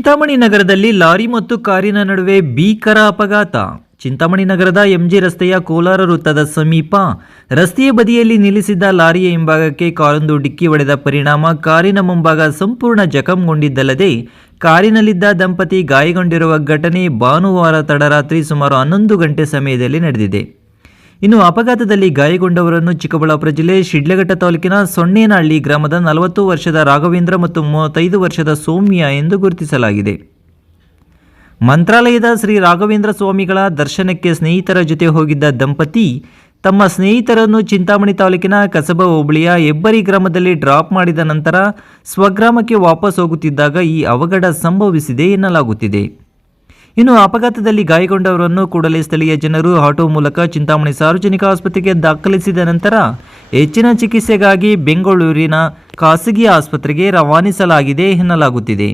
ಚಿಂತಾಮಣಿ ನಗರದಲ್ಲಿ ಲಾರಿ ಮತ್ತು ಕಾರಿನ ನಡುವೆ ಭೀಕರ ಅಪಘಾತ. ಚಿಂತಾಮಣಿ ನಗರದ ಎಂಜಿ ರಸ್ತೆಯ ಕೋಲಾರ ವೃತ್ತದ ಸಮೀಪ ರಸ್ತೆಯ ಬದಿಯಲ್ಲಿ ನಿಲ್ಲಿಸಿದ್ದ ಲಾರಿಯ ಹಿಂಭಾಗಕ್ಕೆ ಕಾರೊಂದು ಡಿಕ್ಕಿ ಹೊಡೆದ ಪರಿಣಾಮ ಕಾರಿನ ಮುಂಭಾಗ ಸಂಪೂರ್ಣ ಜಖಂಗೊಂಡಿದ್ದಲ್ಲದೆ ಕಾರಿನಲ್ಲಿದ್ದ ದಂಪತಿ ಗಾಯಗೊಂಡಿರುವ ಘಟನೆ ಭಾನುವಾರ ತಡರಾತ್ರಿ ಸುಮಾರು 11 ಗಂಟೆ ಸಮಯದಲ್ಲಿ ನಡೆದಿದೆ. ಇನ್ನು ಅಪಘಾತದಲ್ಲಿ ಗಾಯಗೊಂಡವರನ್ನು ಚಿಕ್ಕಬಳ್ಳಾಪುರ ಜಿಲ್ಲೆ ಶಿಡ್ಲಘಟ್ಟ ತಾಲೂಕಿನ ಸೊನ್ನೇನಹಳ್ಳಿ ಗ್ರಾಮದ 40 ವರ್ಷದ ರಾಘವೇಂದ್ರ ಮತ್ತು 35 ವರ್ಷದ ಸೌಮ್ಯ ಎಂದು ಗುರುತಿಸಲಾಗಿದೆ. ಮಂತ್ರಾಲಯದ ಶ್ರೀ ರಾಘವೇಂದ್ರ ಸ್ವಾಮಿಗಳ ದರ್ಶನಕ್ಕೆ ಸ್ನೇಹಿತರ ಜೊತೆ ಹೋಗಿದ್ದ ದಂಪತಿ ತಮ್ಮ ಸ್ನೇಹಿತರನ್ನು ಚಿಂತಾಮಣಿ ತಾಲೂಕಿನ ಕಸಬಾ ಹೋಬಳಿಯ ಹೆಬ್ಬರಿ ಗ್ರಾಮದಲ್ಲಿ ಡ್ರಾಪ್ ಮಾಡಿದ ನಂತರ ಸ್ವಗ್ರಾಮಕ್ಕೆ ವಾಪಸ್ ಹೋಗುತ್ತಿದ್ದಾಗ ಈ ಅವಘಡ ಸಂಭವಿಸಿದೆ ಎನ್ನಲಾಗುತ್ತಿದೆ. ಇನ್ನು ಅಪಘಾತದಲ್ಲಿ ಗಾಯಗೊಂಡವರನ್ನು ಕೂಡಲೇ ಸ್ಥಳೀಯ ಜನರು ಆಟೋ ಮೂಲಕ ಚಿಂತಾಮಣಿ ಸಾರ್ವಜನಿಕ ಆಸ್ಪತ್ರೆಗೆ ದಾಖಲಿಸಿದ ನಂತರ ಹೆಚ್ಚಿನ ಚಿಕಿತ್ಸೆಗಾಗಿ ಬೆಂಗಳೂರಿನ ಖಾಸಗಿ ಆಸ್ಪತ್ರೆಗೆ ರವಾನಿಸಲಾಗಿದೆ ಎನ್ನಲಾಗುತ್ತಿದೆ.